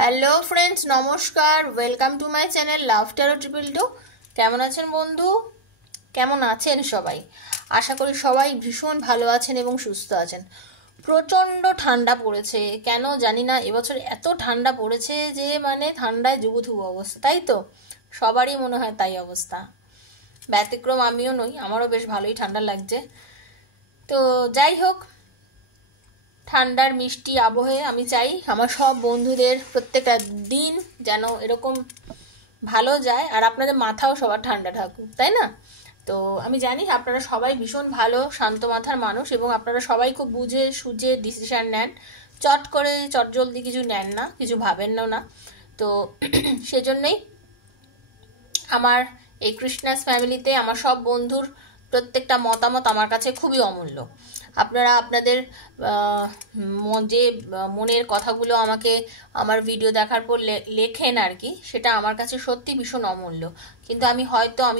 Hello friends, নমস্কার। Welcome to my channel love taro 222। কেমন আছেন বন্ধু? কেমন আছেন সবাই? আশা করি সবাই ভীষণ ভালো আছেন এবং সুস্থ আছেন। প্রচণ্ড ঠান্ডা পড়েছে, কেন জানি না এবছর এত ঠান্ডা পড়েছে যে ঠান্ডায় জুবুথুবু অবস্থা, তাই তো? সবারই মনে হয় তাই অবস্থা, ব্যতিক্রম আমিও নই। আমারও বেশ ভালোই ঠান্ডা লাগছে। তো যাই হোক, ঠান্ডার মিষ্টি আবহে আমি চাই আমার সব বন্ধুদের প্রত্যেকটা দিন যেন এরকম ভালো যায়, আর আপনাদের মাথাও সবার ঠান্ডা থাকুক, তাই না? তো আমি জানি আপনারা সবাই ভীষণ ভালো শান্ত মাথার মানুষ এবং আপনারা সবাই খুব বুঝে সুঝে ডিসিশান নেন। চট করে চটজলদি কিছু নেন না, কিছু ভাবেন না। তো সেজন্যই আমার এই কৃষ্ণাস ফ্যামিলিতে আমার সব বন্ধুর প্রত্যেকটা মতামত আমার কাছে খুবই অমূল্য। আপনারা আপনাদের যে মনের কথাগুলো আমাকে আমার ভিডিও দেখার পর লেখেন আর কি, সেটা আমার কাছে সত্যি ভীষণ অমূল্য। কিন্তু আমি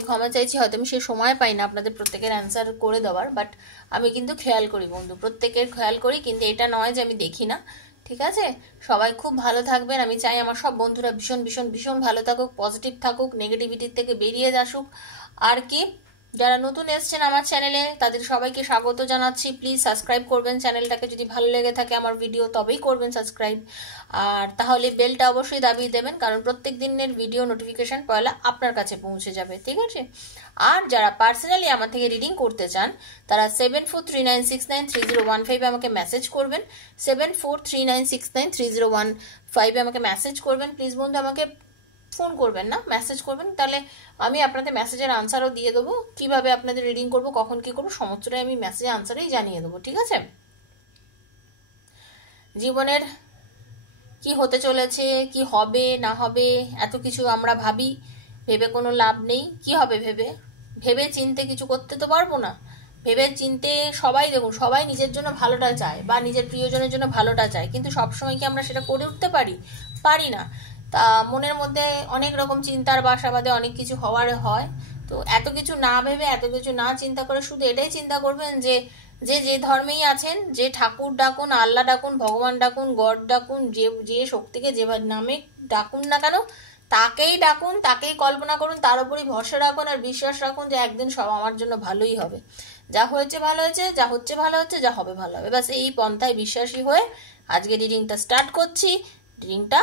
ক্ষমা চাইছি, হয়তো আমি সে সময় পাই না আপনাদের প্রত্যেকের অ্যান্সার করে দেওয়ার, বাট আমি কিন্তু খেয়াল করি বন্ধু, প্রত্যেকের খেয়াল করি। কিন্তু এটা নয় যে আমি দেখি না, ঠিক আছে? সবাই খুব ভালো থাকবেন। আমি চাই আমার সব বন্ধুরা ভীষণ ভীষণ ভীষণ ভালো থাকুক, পজিটিভ থাকুক, নেগেটিভিটির থেকে বেরিয়ে আসুক। আর কি, যারা নতুন এসছেন আমার চ্যানেলে তাদের সবাইকে স্বাগত জানাচ্ছি। প্লিজ সাবস্ক্রাইব করবেন চ্যানেলটাকে, যদি ভালো লেগে থাকে আমার ভিডিও তবেই করবেন সাবস্ক্রাইব। আর তাহলে বেলটা অবশ্যই দাবিয়ে দেবেন, কারণ প্রত্যেক দিনের ভিডিও নোটিফিকেশন পয়লা আপনার কাছে পৌঁছে যাবে, ঠিক আছে? আর যারা পার্সোনালি আমার থেকে রিডিং করতে চান তারা 7439693015 আমাকে মেসেজ করবেন। 7439693015 আমাকে মেসেজ করবেন। প্লিজ বন্ধু, আমাকে ফোন করবেন না, মেসেজ করবেন, তাহলে আমি আপনাদের মেসেজের আনসারও দিয়ে দেবো। কিভাবে আপনাদের রিডিং করব, কখন কি করবো, সমস্তটাই আমি মেসেজের আনসারেই জানিয়ে দেবো, ঠিক আছে? জীবনের কি হতে চলেছে, কি হবে না হবে, এত কিছু আমরা ভাবি, ভেবে কোনো লাভ নেই। কি হবে ভেবে চিনতে কিছু করতে তো পারবো না। ভেবে চিনতে সবাই, দেখুন, সবাই নিজের জন্য ভালোটা চায় বা নিজের প্রিয়জনের জন্য ভালোটা চায়, কিন্তু সবসময় কি আমরা সেটা করে উঠতে পারি না। তা মনের মধ্যে অনেক রকম চিন্তার বাসা বাঁধে, অনেক কিছু হওয়ার হয়। তো এত কিছু না ভেবে, এত কিছু না চিন্তা করে শুধু এটাই চিন্তা করবেন যে যে যে ধর্মেই আছেন, যে ঠাকুর ডাকুন, আল্লাহ ডাকুন, ভগবান ডাকুন, গড ডাকুন, যে যে শক্তিকে যে নামে ডাকুন না কেন, তাকেই ডাকুন, তাকেই কল্পনা করুন, তার উপরই ভরসা রাখুন আর বিশ্বাস রাখুন যে একদিন সব আমার জন্য ভালোই হবে। যা হয়েছে ভালো হয়েছে, যা হচ্ছে ভালো হচ্ছে, যা হবে ভালো হবে। ব্যাস এই পন্থায় বিশ্বাসী হয়ে আজকে রিডিংটা স্টার্ট করছি। রিডিংটা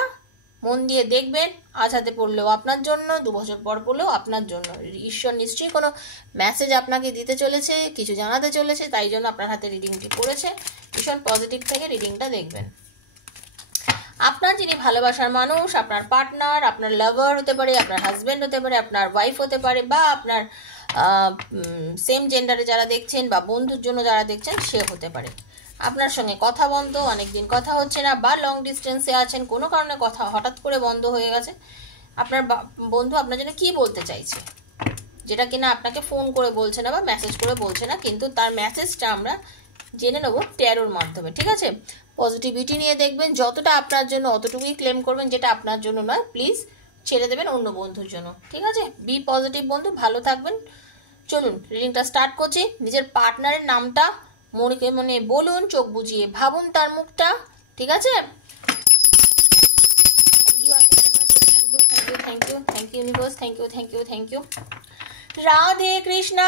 মন দিয়ে দেখবেন। আজ হাতে পড়লেও আপনার জন্য, 2 বছর পর পড়লেও আপনার জন্য। ঈশ্বর নিশ্চয়ই কোনো মেসেজ আপনাকে দিতে চলেছে, কিছু জানাতে চলেছে, তাই জন্য আপনার হাতে রিডিংটি পড়েছে। ভীষণ পজিটিভ থেকে রিডিংটা দেখবেন। আপনার যিনি ভালোবাসার মানুষ, আপনার পার্টনার, আপনার লাভার হতে পারে, আপনার হাজব্যান্ড হতে পারে, আপনার ওয়াইফ হতে পারে, বা আপনার সেম জেন্ডারে যারা দেখছেন বা বন্ধুর জন্য যারা দেখছেন সে হতে পারে। আপনার সঙ্গে কথা বন্ধ, অনেকদিন কথা হচ্ছে না, বা লং ডিস্টেন্সে আছেন, কোনো কারণে কথা হঠাৎ করে বন্ধ হয়ে গেছে। আপনার বন্ধু আপনার জন্য কি বলতে চাইছে, যেটা কিনা আপনাকে ফোন করে বলছে না বা মেসেজ করে বলছে না, কিন্তু তার মেসেজটা আমরা জেনে নেবো ট্যারোর মাধ্যমে, ঠিক আছে? পজিটিভিটি নিয়ে দেখবেন, যতটা আপনার জন্য অতটুকুই ক্লেম করবেন, যেটা আপনার জন্য নয় প্লিজ ছেড়ে দেবেন অন্য বন্ধুর জন্য, ঠিক আছে? বি পজিটিভ বন্ধু, ভালো থাকবেন। চলুন রিডিংটা স্টার্ট করছি। নিজের পার্টনারের নামটা মনে বলুন, চোখ বুজিয়ে ভাবুন তার মুখটা, ঠিক আছে? Thank you universe, thank you. Radhe Krishna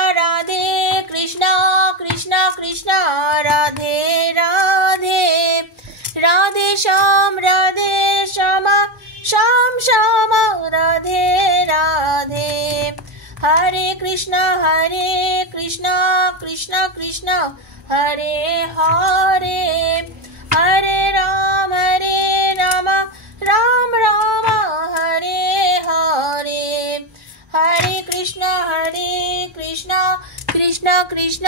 Krishna Krishna Radhe Radhe, Radhe Shyama Shyama Radhe Radhe, Hare Krishna Krishna Krishna Hare Hare, Hare Ram Ram Ram Hare Hare, Hare Krishna Krishna Krishna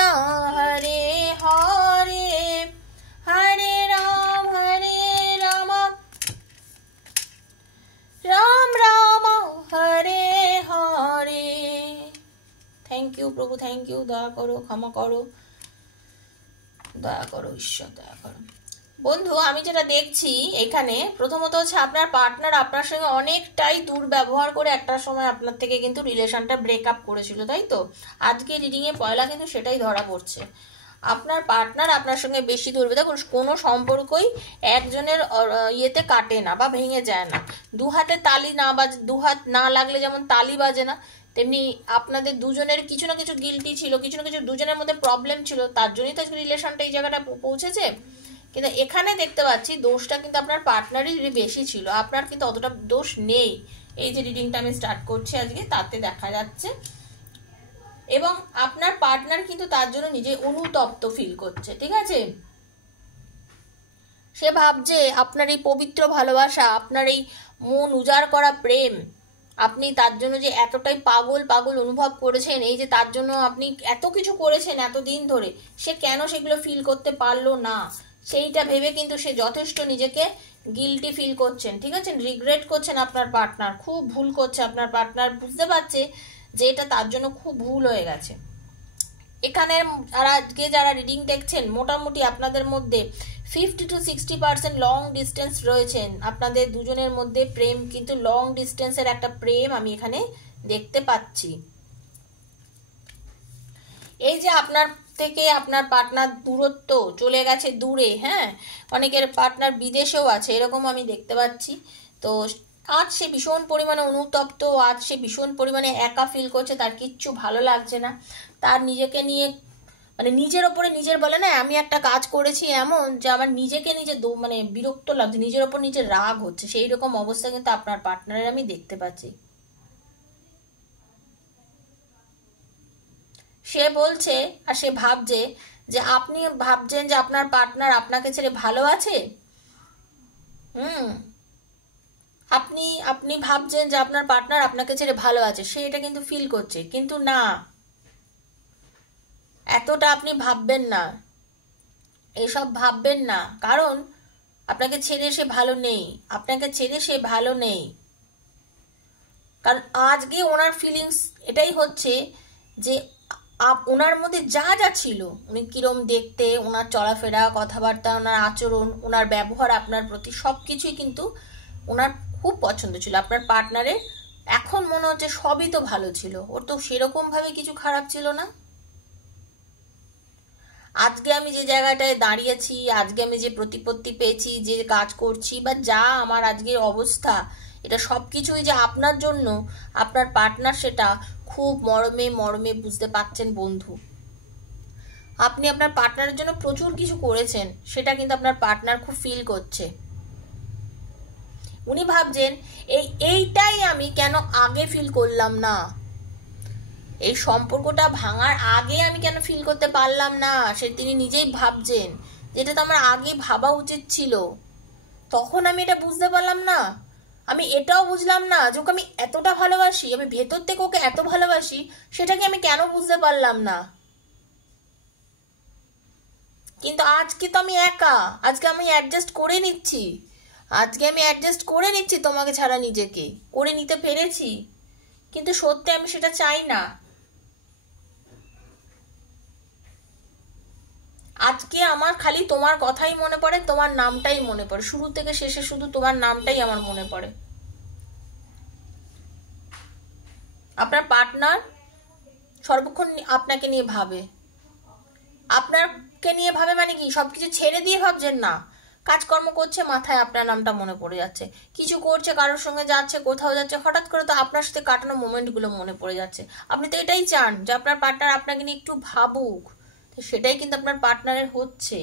Hare Hare, Hare Ram Ram Ram Hare Hare. Thank you প্রভু, থ্যাংক ইউ। দয়া করো, ক্ষমা করো, দয়া করো ঈশ্বর, দয়া করো। বন্ধু, আমি যেটা দেখছি এখানে, প্রথমত হচ্ছে আপনার পার্টনার আপনার সঙ্গে অনেকটাই দুর্ব্যবহার করে একটা সময় আপনার থেকে কিন্তু রিলেশনটা ব্রেক আপ করেছিল, তাই তো? আজকে রিডিংয়ে পয়লা কিন্তু সেটাই ধরা পড়ছে। আপনার পার্টনার আপনার সঙ্গে বেশি দূরবে। দেখুন, কোনো সম্পর্কই একজনের ইয়েতে কাটে না বা ভেঙে যায় না। দু হাতে তালি না বাজে, দু হাত না লাগলে যেমন তালি বাজে না, তেমনি আপনাদের দুজনের কিছু না কিছু গিল্টি ছিল, কিছু না কিছু দুজনের মধ্যে প্রবলেম ছিল, তার জন্যই তো রিলেশনটা এই জায়গাটা পৌঁছেছে। কিন্তু এখানে দেখতে পাচ্ছি দোষটা কিন্তু আপনার পার্টনারই বেশি ছিল, আপনার কিন্তু অতটা দোষ নেই। এই যে রিডিংটা আমি স্টার্ট করছি আজকে, তাতে দেখা যাচ্ছে। এবং আপনার পার্টনার কিন্তু তার জন্য নিজে অনুতপ্ত ফিল করছে, ঠিক আছে? সে ভাবছে আপনার এই পবিত্র ভালোবাসা, আপনার এই মন উজাড় করা প্রেম, আপনি তার জন্য যে এতটাই পাগল পাগল অনুভব করেছেন, এই যে তার জন্য আপনি এত কিছু করেছেন এতদিন ধরে, সে কেন সেগুলো ফিল করতে পারলো না, সেইটা ভেবে কিন্তু সে যথেষ্ট নিজেকে গিল্টি ফিল করছেন, ঠিক আছে? রিগ্রেট করছেন আপনার পার্টনার, খুব ভুল করছে আপনার পার্টনার, বুঝতে পারছে যে এটা তার জন্য খুব ভুল হয়ে গেছে। এখানে আজকে যারা রিডিং দেখছেন, মোটামুটি আপনাদের মধ্যে 50 to 60% লং ডিস্টেন্স রয়েছেন, আপনাদের দুজনের মধ্যে প্রেম কিন্তু লং ডিস্টেন্সের একটা প্রেম আমি এখানে দেখতে পাচ্ছি। এই যে আপনার থেকে আপনার পার্টনার দূরত্ব চলে গেছে দূরে, হ্যাঁ, অনেকের পার্টনার বিদেশেও আছে, এরকম আমি দেখতে পাচ্ছি। তো আজ সে ভীষণ পরিমাণে অনুতপ্ত, আজ সে ভীষণ পরিমাণে একা ফিল করছে, তার কিচ্ছু ভালো লাগছে না, তার নিজেকে নিয়ে মানে নিজের ওপরে নিজের বলে না, আমি একটা কাজ করেছি এমন যে আমার নিজেকে নিজে মানে বিরক্ত লাগছে, নিজের ওপর নিজের রাগ হচ্ছে, সেই রকম অবস্থা কিন্তু আপনার পার্টনারের আমি দেখতে পাচ্ছি। সে বলছে আর সে ভাবছে যে আপনি ভাবছেন যে আপনার পার্টনার আপনাকে ছেড়ে ভালো আছে। হুম, আপনি আপনি ভাবছেন যে আপনার পার্টনার আপনাকে ছেড়ে ভালো আছে, সে এটা কিন্তু ফিল করছে, কিন্তু না, এতটা আপনি ভাববেন না, এসব ভাববেন না, কারণ আপনাকে ছেড়ে সে ভালো নেই, আপনাকে ছেড়ে সে ভালো নেই। কারণ আজকে ওনার ফিলিংস এটাই হচ্ছে যে ওনার মধ্যে যা যা ছিল, উনি কিরম দেখতে, ওনার চলাফেরা, কথাবার্তা, ওনার আচরণ, ওনার ব্যবহার আপনার প্রতি, সব কিছুই কিন্তু ওনার খুব পছন্দ ছিল আপনার পার্টনারের। এখন মনে হচ্ছে সবই তো ভালো ছিল, ওর তো সেরকম ভাবে কিছু খারাপ ছিল না। আজকে আমি যে জায়গাটায় দাঁড়িয়েছি, আজকে আমি যে প্রতিপত্তি পেয়েছি, যে কাজ করছি, বা যা আমার আজকের অবস্থা, এটা সব কিছুই যে আপনার জন্য, আপনার পার্টনার সেটা খুব মরমে মরমে বুঝতে পারছেন বন্ধু। আপনি আপনার পার্টনারের জন্য প্রচুর কিছু করেছেন, সেটা কিন্তু আপনার পার্টনার খুব ফিল করছে। উনি ভাবছেন এইটাই আমি কেন আগে ফিল করলাম না, এই সম্পর্কটা ভাঙার আগে আমি কেন ফিল করতে পারলাম না, সে তিনি নিজেই ভাবছেন যেটা তো আমার আগে ভাবা উচিত ছিল, তখন আমি এটা বুঝতে পারলাম না। আমি এটাও বুঝলাম না যে ওকে আমি এতটা ভালোবাসি, আমি ভেতর থেকে ওকে এত ভালোবাসি, সেটাকে আমি কেন বুঝতে পারলাম না। কিন্তু আজকে তো আমি একা, আজকে আমি অ্যাডজাস্ট করে নিচ্ছি, আজকে আমি অ্যাডজাস্ট করে নিচ্ছি তোমাকে ছাড়া, নিজেকে করে নিতে পেরেছি, কিন্তু সত্যি আমি সেটা চাই না। আজকে আমার খালি তোমার কথাই মনে পড়ে, তোমার নামটাই মনে পড়ে, শুরু থেকে শেষে শুধু তোমার নামটাই আমার মনে পড়ে। আপনার পার্টনার সর্বক্ষণ আপনাকে নিয়ে ভাবে, আপনাকে নিয়ে ভাবে মানে কি, সবকিছু ছেড়ে দিয়ে ভাবছেন না, কাজকর্ম করছে, মাথায় আপনার নামটা মনে পড়ে যাচ্ছে, কিছু করছে, কারোর সঙ্গে যাচ্ছে, কোথাও যাচ্ছে, হঠাৎ করে তো আপনার সাথে কাটানো মোমেন্টগুলো মনে পড়ে যাচ্ছে। আপনি তো এটাই চান যে আপনার পার্টনার আপনাকে নিয়ে একটু ভাবুক, সেটাই কিন্তু আপনার পার্টনারের হচ্ছে।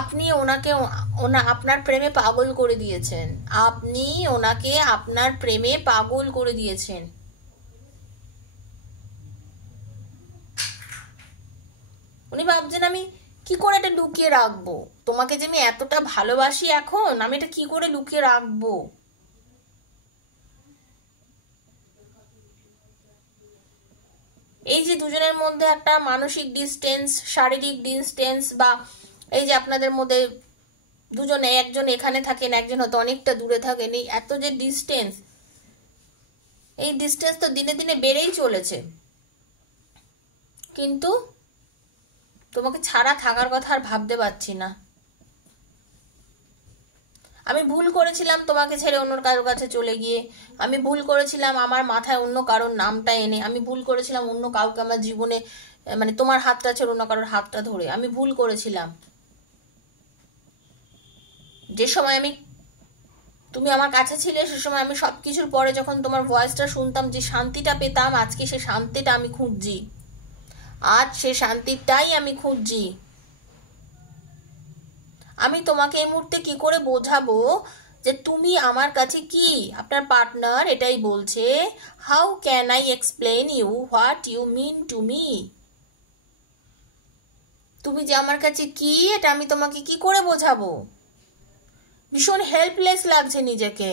আপনি ওনাকে আপনার প্রেমে পাগল করে দিয়েছেন, আপনি ওনাকে আপনার প্রেমে পাগল করে দিয়েছেন। উনি ভাবছেন আমি কি করে এটা লুকিয়ে রাখবো, তোমাকে যে আমি এতটা ভালোবাসি, এখন আমি এটা কি করে লুকিয়ে রাখবো। এই যে দুজনের মধ্যে একটা মানসিক ডিস্টেন্স, শারীরিক ডিস্টেন্স, বা এই যে আপনাদের মধ্যে দুজনে, একজন এখানে থাকেন, একজন হয়তো অনেকটা দূরে থাকেন, এই এত যে ডিস্টেন্স, এই ডিস্টেন্স তো দিনে দিনে বেড়েই চলেছে। কিন্তু তোমাকে ছাড়া থাকার কথা আর ভাবতে পারছি না। আমি ভুল করেছিলাম তোমাকে ছেড়ে অন্য কারোর কাছে চলে গিয়ে, আমি ভুল করেছিলাম আমার মাথায় অন্য কারোর নামটা এনে, আমি ভুল করেছিলাম অন্য কাউকে আমার জীবনে মানে তোমার হাতটা ছেড়ে অন্য কারোর হাতটা ধরে। আমি ভুল করেছিলাম। যে সময় তুমি আমার কাছে ছিলে সে সময় আমি সবকিছুর পরে যখন তোমার ভয়েসটা শুনতাম, যে শান্তিটা পেতাম, আজকে সে শান্তিটা আমি খুঁজছি। আজ সে শান্তিটাই আমি খুঁজছি। আমি তোমাকে এই মুহূর্তে কি করে বোঝাবো যে তুমি আমার কাছে কি? আপনার পার্টনার এটাই বলছে, how can I explain you what you mean to me. তুমি যে আমার কাছে কি, এটা আমি তোমাকে কি করে বোঝাবো? ভীষণ হেল্পলেস লাগছে নিজেকে।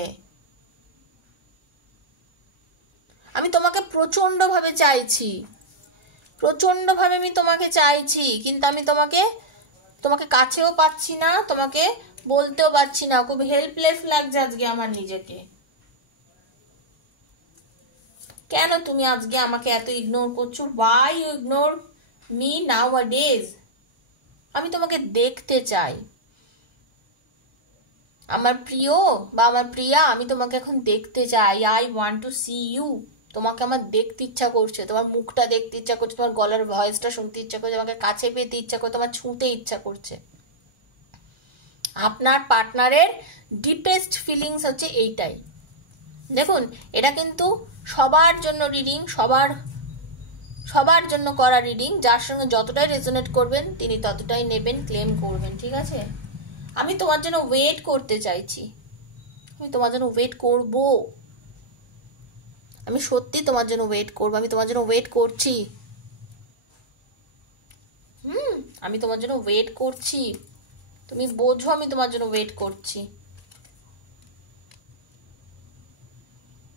আমি তোমাকে প্রচন্ডভাবে চাইছি, প্রচন্ডভাবে আমি তোমাকে চাইছি, কিন্তু আমি তোমাকে কাছেও পাচ্ছি না, তোমাকে বলতেও পারছি না। খুব হেল্পলেস লাগছে আজকে আমার নিজেকে। কেন তুমি আজকে আমাকে এত ইগনোর করছো? why you ignore me nowadays? আমি তোমাকে দেখতে চাই আমার প্রিয় বা আমার প্রিয়া, আমি তোমাকে এখন দেখতে চাই। I want to see you. তোমাকে আমার দেখতে ইচ্ছা করছে, তোমার মুখটা দেখতে ইচ্ছা করছে, তোমার গলার ভয়েসটা শুনতে ইচ্ছা করছে, তোমাকে কাছে পেতে ইচ্ছা করছে, তোমার ছুঁতে ইচ্ছা করছে। আপনার পার্টনারের ডিপেস্ট ফিলিংস হচ্ছে এইটাই। দেখুন, এটা কিন্তু সবার জন্য রিডিং, সবার জন্য করা রিডিং। যার সঙ্গে যতটাই রেজোনেট করবেন তিনি ততটাই নেবেন, ক্লেম করবেন, ঠিক আছে? আমি তোমার জন্য ওয়েট করতে চাইছি, আমি তোমার জন্য ওয়েট করব, আমি সত্যি তোমার জন্য ওয়েট করব, আমি তোমার জন্য ওয়েট করছি। আমি তোমার জন্য ওয়েট করছি, তুমি বোঝো আমি তোমার জন্য ওয়েট করছি।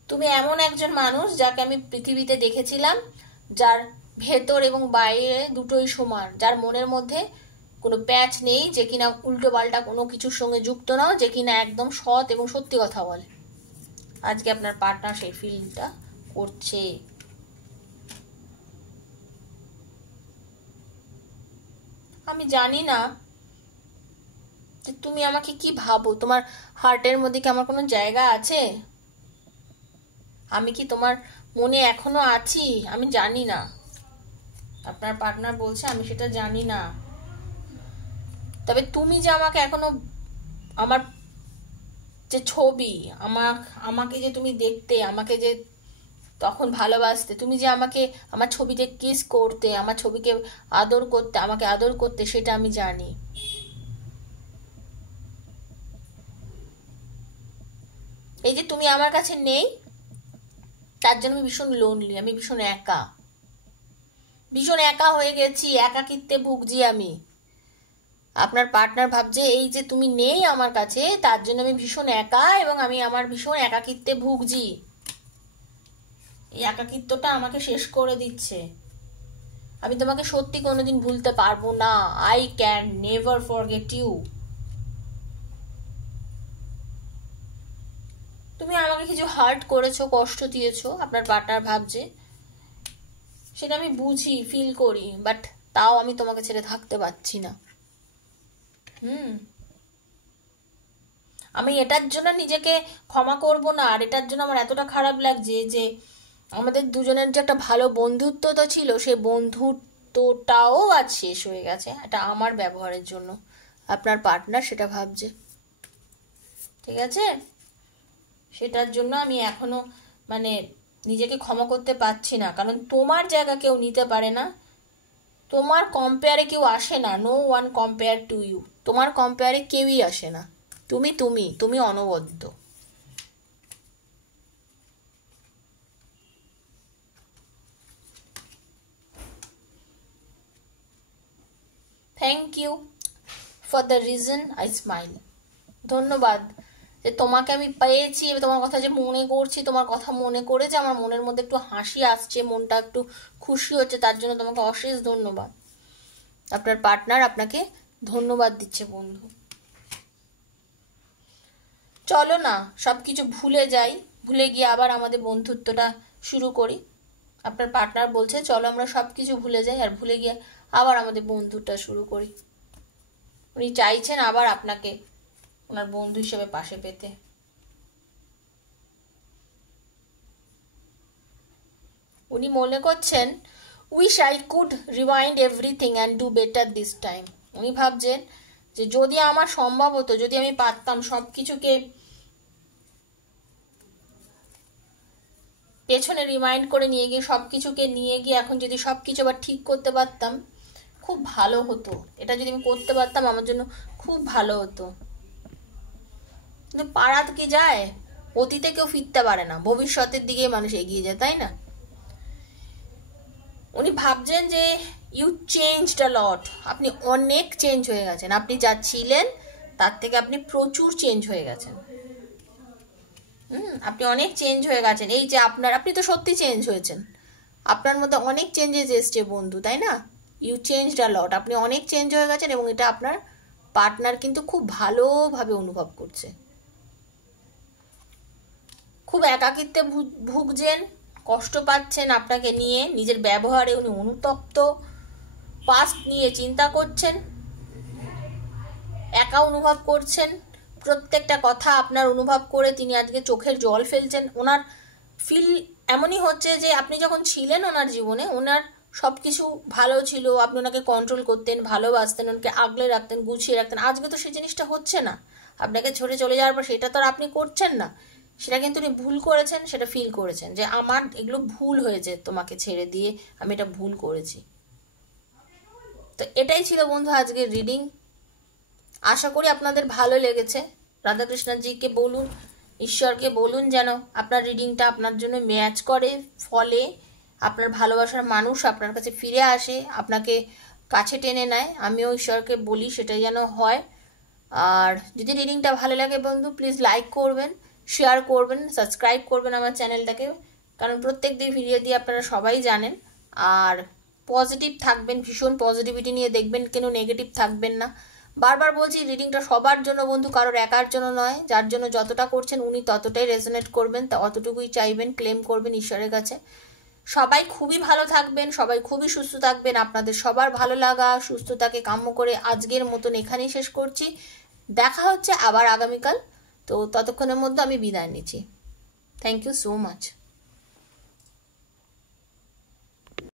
তুমি এমন একজন মানুষ যাকে আমি পৃথিবীতে দেখেছিলাম, যার ভেতর এবং বাইরে দুটোই সমান, যার মনের মধ্যে কোনো প্যাচ নেই, যে কিনা উল্টো পাল্টা কোনো কিছুর সঙ্গে যুক্ত না, যে কিনা একদম সৎ এবং সত্যি কথা বলে। আজকে আপনার পার্টনার সেই ফিলটা করছে। আমি জানি না যে তুমি আমাকে কি ভাবো, তোমার হার্টের মধ্যে কি আমার কোনো জায়গা আছে? আমি কি তোমার মনে এখনো আছি? আমি জানি না। আপনার পার্টনার বলছে আমি সেটা জানি না। তবে তুমি যে আমাকে এখনো, আমার যে ছবি, আমাকে যে তুমি দেখতে, আমাকে যে তখন ভালোবাসতে, তুমি যে আমাকে আমার ছবিতে কিস করতে, আমার ছবিকে আদর করতে, আমাকে আদর করতে, সেটা আমি জানি। এই যে তুমি আমার কাছে নেই, তার জন্য আমি ভীষণ লোনলি, আমি ভীষণ একা, ভীষণ একা হয়ে গেছি, একাকিত্বে ভুগছি আমি। আপনার পার্টনার ভাবছে এই যে তুমি নেই আমার কাছে, তার জন্য আমি ভীষণ একা এবং আমি আমার ভীষণ একাকিত্বে ভুগছি। এই একাকিত্বটা আমাকে শেষ করে দিচ্ছে। আমি তোমাকে সত্যি কোনোদিন ভুলতে পারবো না। I can never forget you. তুমি আমাকে কিছু হার্ট করেছো, কষ্ট দিয়েছো, আপনার পার্টনার ভাবছে, সেটা আমি বুঝি, ফিল করি, বাট তাও আমি তোমাকে ছেড়ে থাকতে পারছি না। আমি এটার জন্য নিজেকে ক্ষমা করব না, আর এটার জন্য আমার এতটা খারাপ লাগছে যে আমাদের দুজনের যে একটা ভালো বন্ধুত্বতা ছিল, সেই বন্ধুত্বটাও আজ শেষ হয়ে গেছে, এটা আমার ব্যবহারের জন্য। আপনার পার্টনার সেটা ভাবছে, ঠিক আছে? সেটার জন্য আমি এখনো মানে নিজেকে ক্ষমা করতে পারছি না, কারণ তোমার জায়গা কেউ নিতে পারে না, তোমার কম্পেয়ারে কেউ আসে না। No one compare to you. তোমার কম্পেয়ারে কেউই আসে না। তুমি অনবদ্য। Thank you for the reason I smile. ধন্যবাদ যে তোমাকে আমি পেয়েছি, তোমার কথা যে মনে করছি, তোমার কথা মনে করে যে আমার মনের মধ্যে একটু হাসি আসছে, মনটা একটু খুশি হচ্ছে, তার জন্য তোমাকে অশেষ ধন্যবাদ। আপনার পার্টনার আপনাকে ধন্যবাদ দিচ্ছে বন্ধু। চলো না সবকিছু ভুলে যাই, ভুলে গিয়ে আবার আমাদের বন্ধুত্বটা শুরু করি। আপনার পার্টনার বলছে চলো আমরা সবকিছু ভুলে যাই আর ভুলে গিয়ে আবার আমাদের বন্ধুটা শুরু করি। উনি চাইছেন আবার আপনাকে ওনার বন্ধু হিসেবে পাশে পেতে। উনি মনে করছেন wish I could rewind everything and do better this time. উনি ভাবছেন যে যদি আমার সম্ভব হতো, যদি আমি পারতাম সব কিছুকে পেছনে রিমাইন্ড করে নিয়ে গিয়ে সব কিছুকে নিয়ে গিয়ে এখন যদি সব কিছু আবার ঠিক করতে পারতাম খুব ভালো হতো। এটা যদি আমি করতে পারতাম আমার জন্য খুব ভালো হতো। কিন্তু পারা তো কি যায়, অতীতে কেউ ফিরতে পারে না, ভবিষ্যতের দিকে মানুষ এগিয়ে যায়, তাই না? উনি ভাবছেন যে ইউ চেঞ্জড আ লট, আপনি অনেক চেঞ্জ হয়ে গেছেন, আপনি যা ছিলেন তার থেকে আপনি প্রচুর চেঞ্জ হয়ে গেছেন। আপনি অনেক চেঞ্জ হয়ে গেছেন। এই যে আপনি তো সত্যি চেঞ্জ হয়েছেন, আপনার মধ্যে অনেক চেঞ্জেস এসছে বন্ধু, তাই না? ইউ চেঞ্জড আ লট, আপনি অনেক চেঞ্জ হয়ে গেছেন এবং এটা আপনার পার্টনার কিন্তু খুব ভালোভাবে অনুভব করছে। খুব একাকিত্বে ভুগছেন, কষ্ট পাচ্ছেন আপনাকে নিয়ে, নিজের ব্যবহারে উনি অনুতপ্ত, পাস্ট নিয়ে চিন্তা করছেন, একা অনুভব করছেন, প্রত্যেকটা কথা আপনার অনুভব করে তিনি আজকে চোখের জল ফেলছেন। ওনার ফিল এমনই হচ্ছে যে আপনি যখন ছিলেন ওনার জীবনে, ওনার সব কিছু ভালো ছিল, আপনি ওনাকে কন্ট্রোল করতেন, ভালোবাসতেন, ওনাকে আগলে রাখতেন, গুছিয়ে রাখতেন। আজকে তো সেই জিনিসটা হচ্ছে না, আপনাকে ছেড়ে চলে যাওয়ার পর সেটা তো আর আপনি করছেন না। সেটা কিন্তু উনি ভুল করেছেন, সেটা ফিল করেছেন যে আমার এগুলো ভুল হয়েছে, তোমাকে ছেড়ে দিয়ে আমি এটা ভুল করেছি। তো এটাই ছিল বন্ধু আজকের রিডিং। আশা করি আপনাদের ভালো লেগেছে। রাধাকৃষ্ণজিকে বলুন, ঈশ্বরকে বলুন যেন আপনার রিডিংটা আপনার জন্য ম্যাচ করে, ফলে আপনার ভালোবাসার মানুষ আপনার কাছে ফিরে আসে, আপনাকে কাছে টেনে নেয়। আমিও ঈশ্বরকে বলি সেটাই যেন হয়। আর যদি রিডিংটা ভালো লাগে বন্ধু, প্লিজ লাইক করবেন, শেয়ার করবেন, সাবস্ক্রাইব করবেন আমার চ্যানেলটাকে, কারণ প্রত্যেক দিন ভিডিও দিয়ে আপনারা সবাই জানেন। আর পজিটিভ থাকবেন, ভীষণ পজিটিভিটি নিয়ে দেখবেন, কেন নেগেটিভ থাকবেন না। বারবার বলছি রিডিংটা সবার জন্য বন্ধু, কারোর একার জন্য নয়। যার জন্য যতটা করছেন উনি ততটাই রেজোনেট করবেন, তা অতটুকুই চাইবেন, ক্লেম করবেন ঈশ্বরের কাছে। সবাই খুবই ভালো থাকবেন, সবাই খুবই সুস্থ থাকবেন। আপনাদের সবার ভালো লাগা সুস্থতাকে কাম্য করে আজকের মতন এখানেই শেষ করছি। দেখা হচ্ছে আবার আগামীকাল। তো ততক্ষণের মধ্যে আমি বিদায় নিচ্ছি। Thank you so much.